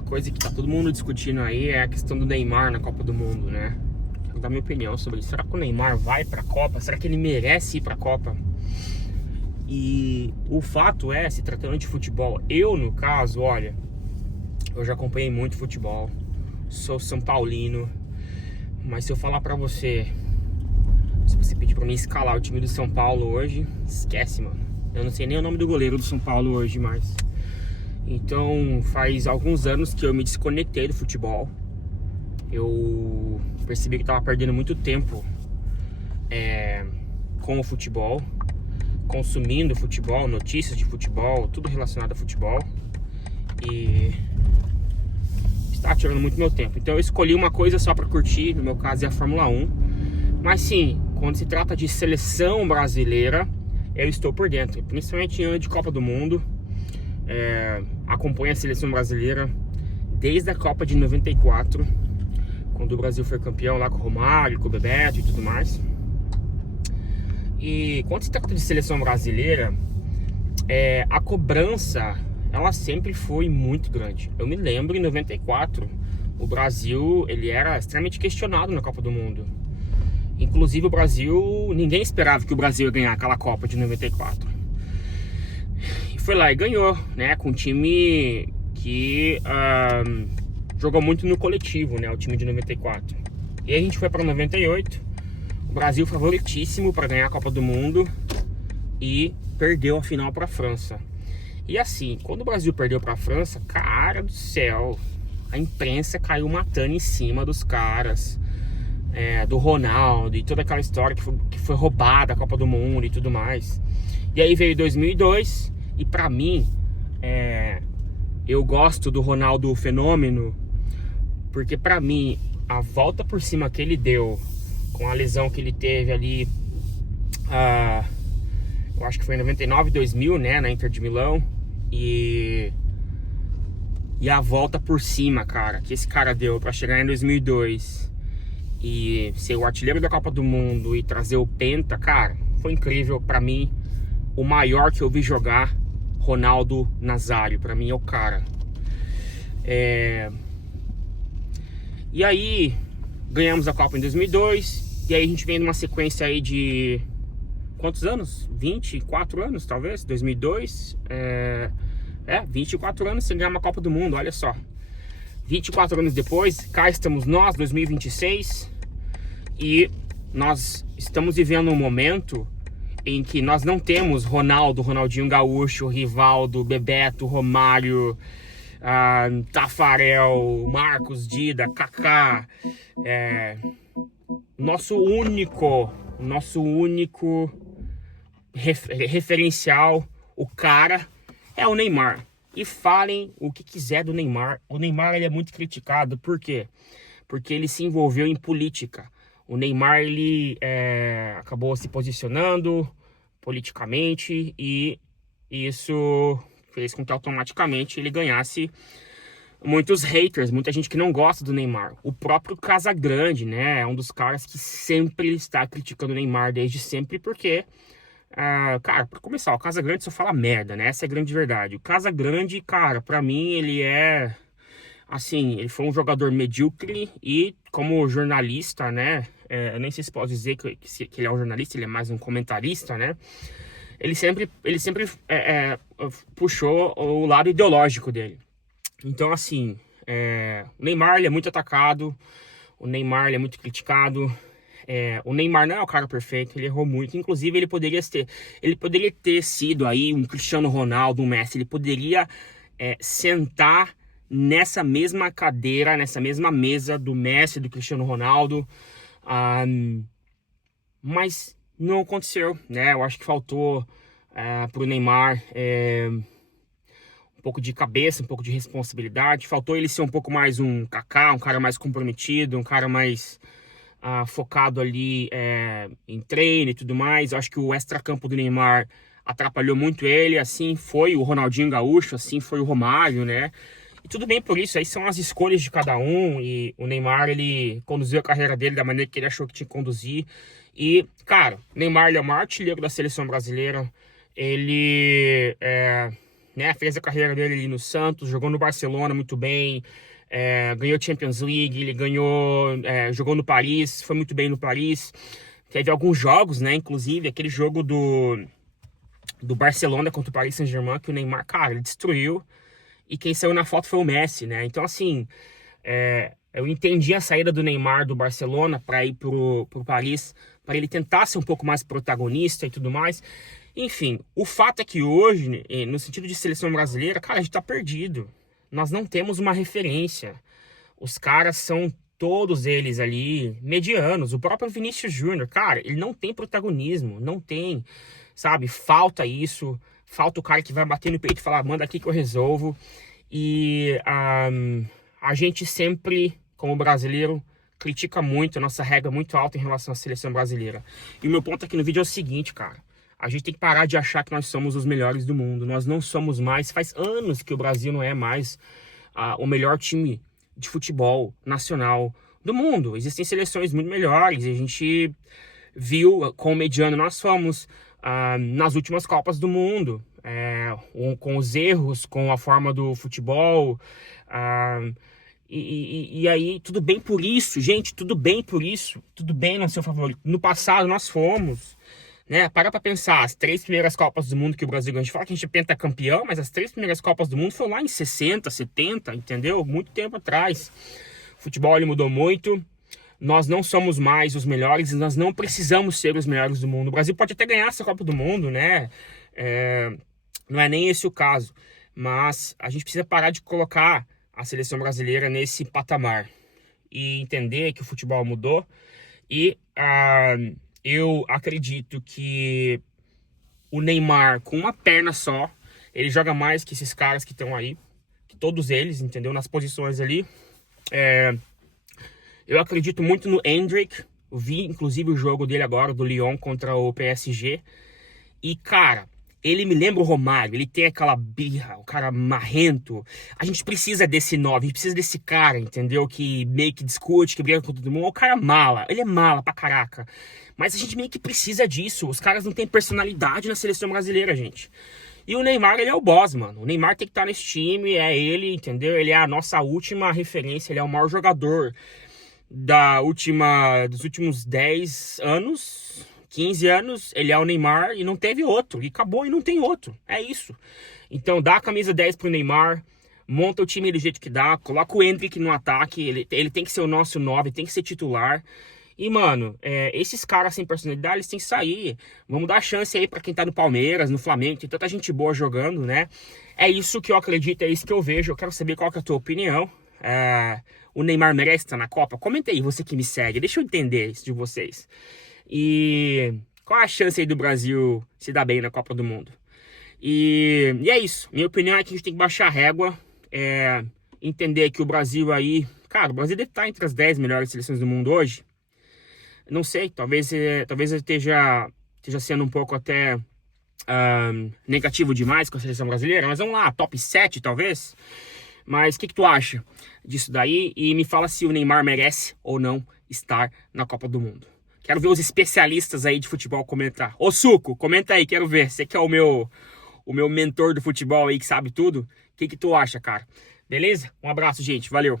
Uma coisa que tá todo mundo discutindo aí é a questão do Neymar na Copa do Mundo, né? Quero dar minha opinião sobre isso. Será que o Neymar vai pra Copa? Será que ele merece ir pra Copa? E o fato é, se tratando de futebol, eu no caso, olha, eu já acompanhei muito futebol, sou São Paulino, mas se eu falar pra você, se você pedir pra mim escalar o time do São Paulo hoje, esquece, mano. Eu não sei nem o nome do goleiro do São Paulo hoje, mas... Então, faz alguns anos que eu me desconectei do futebol. Eu percebi que estava perdendo muito tempo com o futebol, consumindo futebol, notícias de futebol, tudo relacionado a futebol. E estava tirando muito meu tempo. Então eu escolhi uma coisa só para curtir, no meu caso é a Fórmula 1. Mas sim, quando se trata de seleção brasileira, eu estou por dentro, principalmente em ano de Copa do Mundo. Acompanho a seleção brasileira desde a Copa de 94, quando o Brasil foi campeão lá com o Romário, com o Bebeto e tudo mais. E quando se trata de seleção brasileira, a cobrança, ela sempre foi muito grande. Eu me lembro, em 94, o Brasil, ele era extremamente questionado na Copa do Mundo. Inclusive o Brasil, ninguém esperava que o Brasil ia ganhar aquela Copa de 94. Foi lá e ganhou, né? Com um time que jogou muito no coletivo, né? O time de 94. E aí a gente foi para 98. O Brasil favoritíssimo para ganhar a Copa do Mundo e perdeu a final para a França. E assim, quando o Brasil perdeu para a França, cara do céu, a imprensa caiu matando em cima dos caras, do Ronaldo e toda aquela história que foi roubada a Copa do Mundo e tudo mais. E aí veio 2002. E pra mim, eu gosto do Ronaldo Fenômeno, porque pra mim, a volta por cima que ele deu, com a lesão que ele teve ali, eu acho que foi em 99, 2000, né, na Inter de Milão, e a volta por cima, cara, que esse cara deu pra chegar em 2002 e ser o artilheiro da Copa do Mundo e trazer o Penta, cara, foi incrível. Pra mim, o maior que eu vi jogar, Ronaldo Nazário, pra mim é o cara. E aí ganhamos a Copa em 2002. E aí a gente vem numa sequência aí de quantos anos? 24 anos talvez, 2002. 24 anos sem ganhar uma Copa do Mundo, olha só. 24 anos depois, cá estamos nós, 2026. E nós estamos vivendo um momento em que nós não temos Ronaldo, Ronaldinho Gaúcho, Rivaldo, Bebeto, Romário, Tafarel, Marcos, Dida, Kaká. Nosso único referencial, o cara, é o Neymar. E falem o que quiser do Neymar. O Neymar, ele é muito criticado. Por quê? Porque ele se envolveu em política. O Neymar, ele acabou se posicionando politicamente e isso fez com que automaticamente ele ganhasse muitos haters, muita gente que não gosta do Neymar. O próprio Casagrande, né, é um dos caras que sempre está criticando o Neymar desde sempre, porque, cara, pra começar, o Casagrande só fala merda, né, essa é a grande verdade. O Casagrande, cara, pra mim ele assim, ele foi um jogador medíocre e como jornalista, né, eu nem sei se pode dizer que ele é um jornalista, ele é mais um comentarista, né, ele sempre puxou o lado ideológico dele. Então, assim, o Neymar, ele é muito atacado, o Neymar, ele é muito criticado, o Neymar não é o cara perfeito, ele errou muito. Inclusive, ele poderia ter sido aí um Cristiano Ronaldo, um Messi, ele poderia sentar nessa mesma cadeira, nessa mesma mesa do Messi, do Cristiano Ronaldo, mas não aconteceu, né? Eu acho que faltou pro Neymar um pouco de cabeça, um pouco de responsabilidade. Faltou ele ser um pouco mais um Kaká, um cara mais comprometido, um cara mais focado ali em treino e tudo mais. Eu acho que o extracampo do Neymar atrapalhou muito ele, assim foi o Ronaldinho Gaúcho, assim foi o Romário, né? E tudo bem por isso, aí são as escolhas de cada um. E o Neymar, ele conduziu a carreira dele da maneira que ele achou que tinha que conduzir. E, cara, o Neymar, ele é o maior artilheiro da seleção brasileira. Ele né? Fez a carreira dele ali no Santos, jogou no Barcelona muito bem, ganhou Champions League, ele ganhou, jogou no Paris, foi muito bem no Paris. Teve alguns jogos, né? Inclusive aquele jogo do Barcelona contra o Paris Saint-Germain, que o Neymar, cara, ele destruiu. E quem saiu na foto foi o Messi, né? Então, assim, eu entendi a saída do Neymar do Barcelona para ir pro Paris, para ele tentar ser um pouco mais protagonista e tudo mais. Enfim, o fato é que hoje, no sentido de seleção brasileira, cara, a gente tá perdido. Nós não temos uma referência. Os caras são todos eles ali medianos. O próprio Vinícius Júnior, cara, ele não tem protagonismo, não tem, sabe? Falta isso, falta o cara que vai bater no peito e falar, manda aqui que eu resolvo. E a gente sempre, como brasileiro, critica muito, a nossa regra é muito alta em relação à seleção brasileira. E o meu ponto aqui no vídeo é o seguinte, cara. A gente tem que parar de achar que nós somos os melhores do mundo. Nós não somos mais. Faz anos que o Brasil não é mais o melhor time de futebol nacional do mundo. Existem seleções muito melhores. E a gente viu quão mediano nós fomos nas últimas Copas do Mundo. Com os erros, com a forma do futebol. E aí, tudo bem por isso, gente. Tudo bem por isso. Tudo bem no seu favorito. No passado, nós fomos... Né? Para pensar, as 3 primeiras Copas do Mundo que o Brasil ganhou, a gente fala que a gente é pentacampeão, mas as 3 primeiras Copas do Mundo foram lá em 60, 70, entendeu? Muito tempo atrás. O futebol ele mudou muito, nós não somos mais os melhores, nós não precisamos ser os melhores do mundo. O Brasil pode até ganhar essa Copa do Mundo, né? Não é nem esse o caso, mas a gente precisa parar de colocar a seleção brasileira nesse patamar e entender que o futebol mudou e... eu acredito que o Neymar, com uma perna só, ele joga mais que esses caras que estão aí. Que todos eles, entendeu? Nas posições ali. Eu acredito muito no Endrick. Eu vi, inclusive, o jogo dele agora, do Lyon contra o PSG. E, cara, ele me lembra o Romário. Ele tem aquela birra, o cara marrento. A gente precisa desse 9, a gente precisa desse cara, entendeu? Que meio que discute, que briga com todo mundo. O cara mala, ele é mala pra caraca. Mas a gente meio que precisa disso. Os caras não têm personalidade na seleção brasileira, gente. E o Neymar, ele é o boss, mano. O Neymar tem que estar nesse time, é ele, entendeu? Ele é a nossa última referência, ele é o maior jogador dos últimos 10 anos, 15 anos. Ele é o Neymar e não teve outro. E acabou e não tem outro. É isso. Então dá a camisa 10 pro Neymar, monta o time do jeito que dá, coloca o Endrick no ataque, ele tem que ser o nosso 9, tem que ser titular. E, mano, esses caras sem personalidade, eles têm que sair. Vamos dar chance aí pra quem tá no Palmeiras, no Flamengo. Tem tanta gente boa jogando, né? É isso que eu acredito, é isso que eu vejo. Eu quero saber qual que é a tua opinião. O Neymar merece estar na Copa? Comenta aí, você que me segue. Deixa eu entender isso de vocês. E qual é a chance aí do Brasil se dar bem na Copa do Mundo? E é isso. Minha opinião é que a gente tem que baixar a régua. Entender que o Brasil aí... Cara, o Brasil deve estar entre as 10 melhores seleções do mundo hoje. Não sei, talvez eu esteja sendo um pouco até negativo demais com a seleção brasileira. Mas vamos lá, top 7 talvez. Mas o que tu acha disso daí? E me fala se o Neymar merece ou não estar na Copa do Mundo. Quero ver os especialistas aí de futebol comentar. Ô Suco, comenta aí, quero ver. Você que é o meu mentor do futebol aí, que sabe tudo. O que tu acha, cara? Beleza? Um abraço, gente. Valeu.